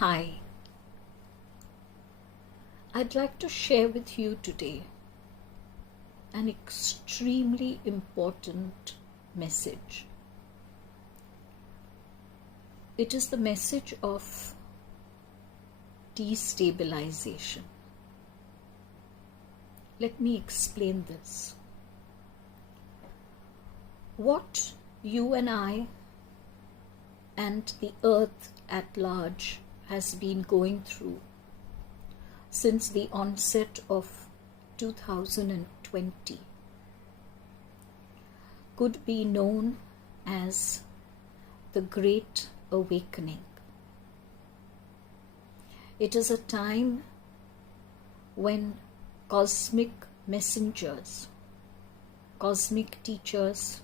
Hi, I'd like to share with you today an extremely important message. It is the message of destabilization. Let me explain this. What you and I and the earth at large has been going through since the onset of 2020 could be known as the Great Awakening. It is a time when cosmic messengers, cosmic teachers,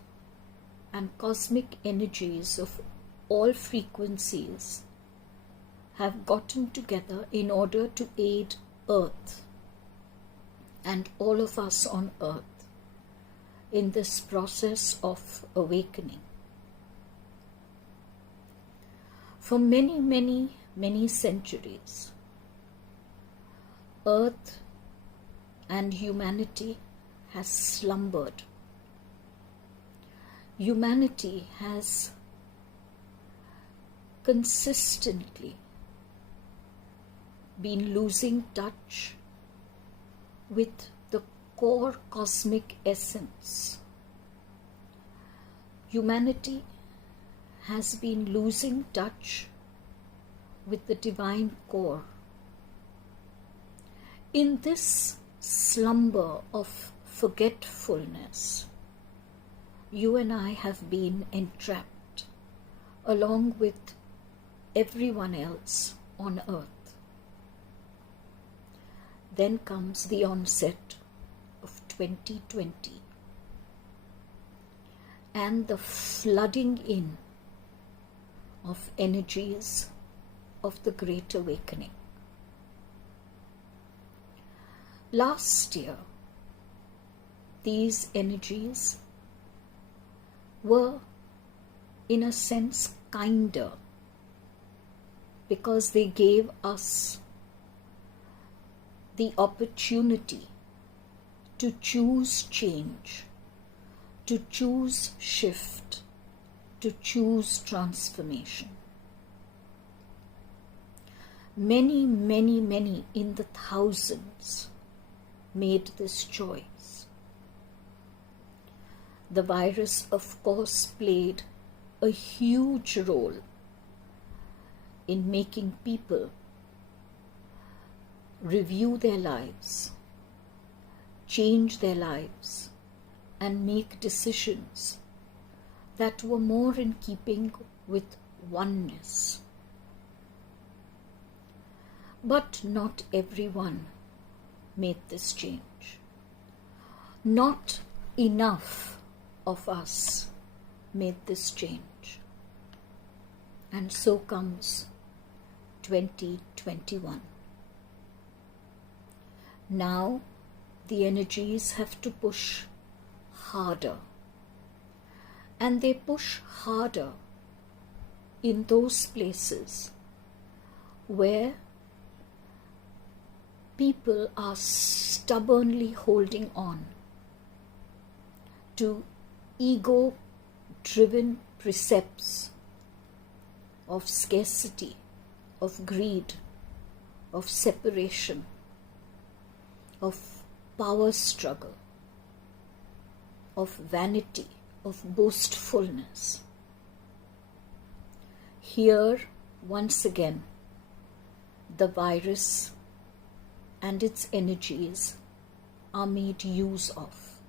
and cosmic energies of all frequencies have gotten together in order to aid Earth and all of us on Earth in this process of awakening. For many, many, many centuries, Earth and humanity has slumbered. Humanity has consistently been losing touch with the core cosmic essence. Humanity has been losing touch with the divine core. In this slumber of forgetfulness, you and I have been entrapped along with everyone else on earth. Then comes the onset of 2020 and the flooding in of energies of the Great Awakening. Last year, these energies were, in a sense, kinder because they gave us the opportunity to choose change, to choose shift, to choose transformation. Many, many, many in the thousands made this choice. The virus, of course, played a huge role in making people review their lives, change their lives, and make decisions that were more in keeping with oneness. But not everyone made this change. Not enough of us made this change. And so comes 2021. Now the energies have to push harder. And they push harder in those places where people are stubbornly holding on to ego-driven precepts of scarcity, of greed, of separation, of power struggle, of vanity, of boastfulness. Here, once again, the virus and its energies are made use of.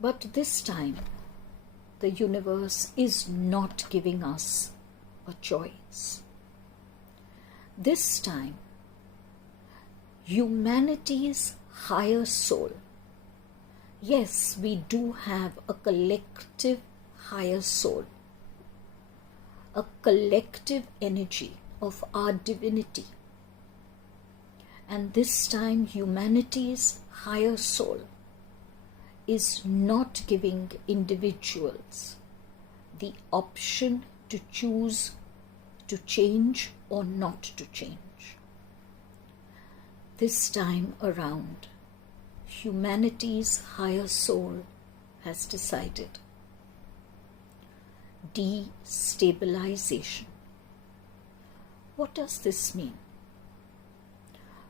But this time, the universe is not giving us a choice. This time, humanity's higher soul, yes, we do have a collective higher soul, a collective energy of our divinity. And this time, humanity's higher soul is not giving individuals the option to choose to change or not to change. This time around, humanity's higher soul has decided. Destabilization. What does this mean?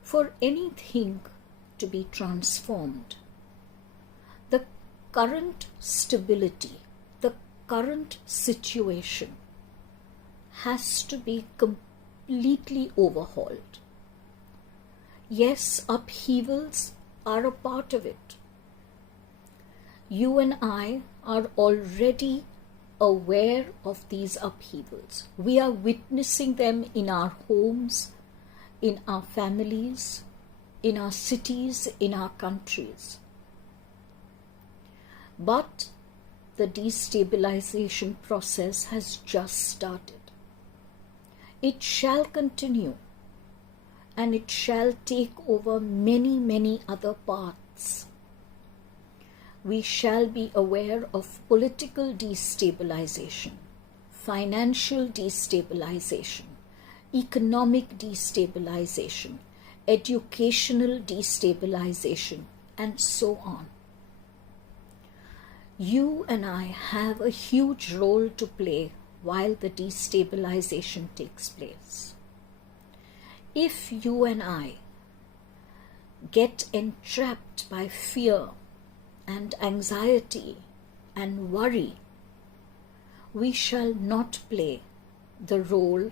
For anything to be transformed, the current stability, the current situation has to be completely overhauled. Yes, upheavals are a part of it. You and I are already aware of these upheavals. We are witnessing them in our homes, in our families, in our cities, in our countries. But the destabilization process has just started. It shall continue, and it shall take over many, many other paths. We shall be aware of political destabilization, financial destabilization, economic destabilization, educational destabilization, and so on. You and I have a huge role to play while the destabilization takes place. If you and I get entrapped by fear and anxiety and worry, we shall not play the role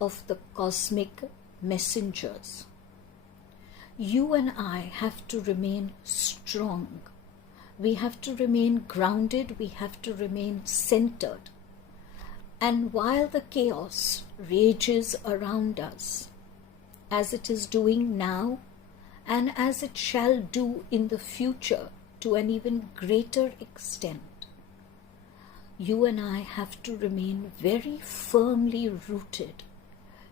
of the cosmic messengers. You and I have to remain strong. We have to remain grounded. We have to remain centered. And while the chaos rages around us, as it is doing now, and as it shall do in the future to an even greater extent, you and I have to remain very firmly rooted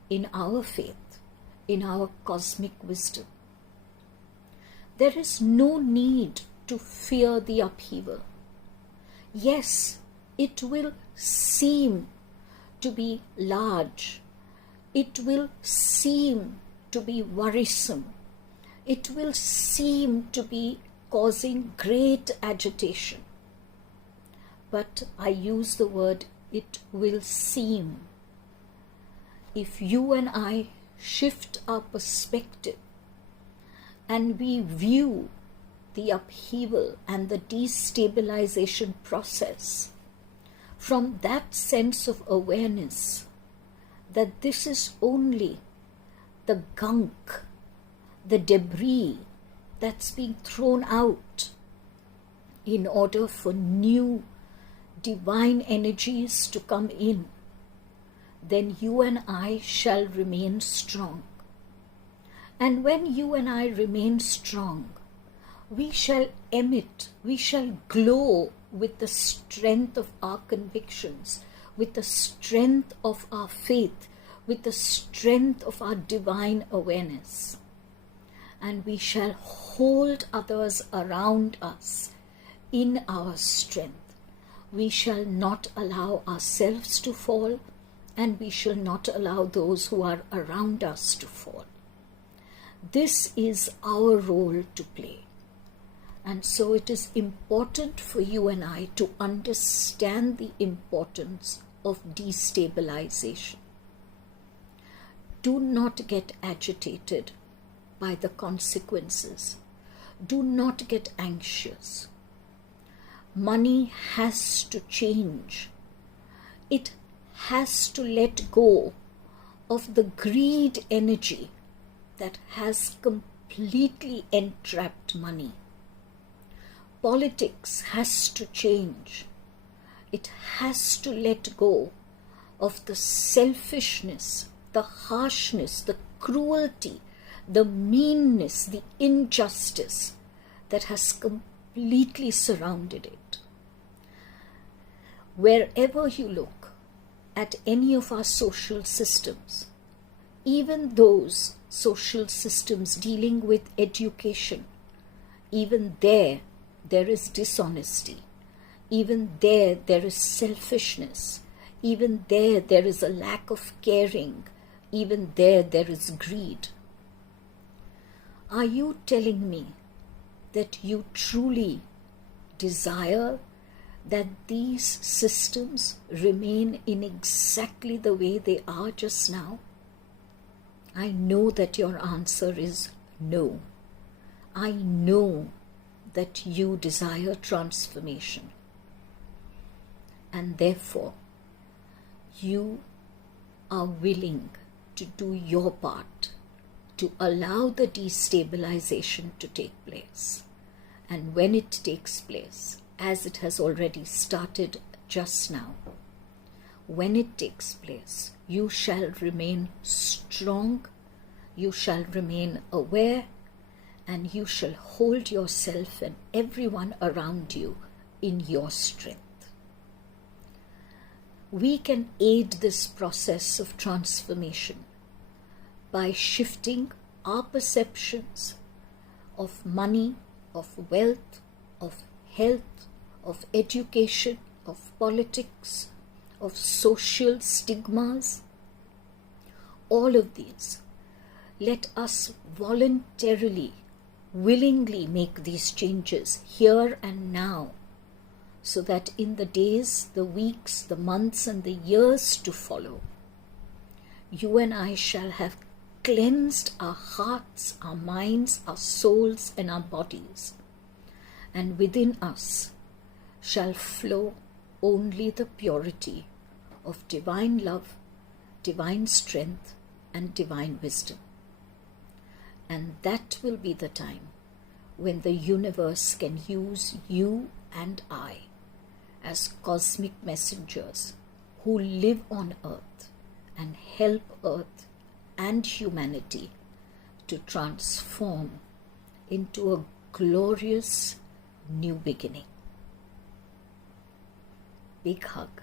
in our faith, in our cosmic wisdom. There is no need to fear the upheaval. Yes, it will seem to be large. It will seem to be worrisome. It will seem to be causing great agitation. But I use the word it will seem. If you and I shift our perspective and we view the upheaval and the destabilization process from that sense of awareness that this is only the gunk, the debris that's being thrown out in order for new divine energies to come in, then you and I shall remain strong. And when you and I remain strong, we shall emit, we shall glow with the strength of our convictions, with the strength of our faith, with the strength of our divine awareness. And we shall hold others around us in our strength. We shall not allow ourselves to fall, and we shall not allow those who are around us to fall. This is our role to play. And so it is important for you and I to understand the importance of destabilization. Do not get agitated by the consequences. Do not get anxious. Money has to change. It has to let go of the greed energy that has completely entrapped money. Politics has to change. It has to let go of the selfishness, the harshness, the cruelty, the meanness, the injustice that has completely surrounded it. Wherever you look at any of our social systems, even those social systems dealing with education, even there is dishonesty. Even there is selfishness. Even there is a lack of caring, even there is greed. Are you telling me that you truly desire that these systems remain in exactly the way they are just now? I know that your answer is no. I know that you desire transformation. And therefore, you are willing to do your part to allow the destabilization to take place. And when it takes place, as it has already started just now, when it takes place, you shall remain strong, you shall remain aware, and you shall hold yourself and everyone around you in your strength. We can aid this process of transformation by shifting our perceptions of money, of wealth, of health, of education, of politics, of social stigmas. All of these, let us voluntarily, willingly make these changes here and now, so that in the days, the weeks, the months, and the years to follow, you and I shall have cleansed our hearts, our minds, our souls, and our bodies, and within us shall flow only the purity of divine love, divine strength, and divine wisdom. And that will be the time when the universe can use you and I as cosmic messengers who live on earth and help earth and humanity to transform into a glorious new beginning. Big hug.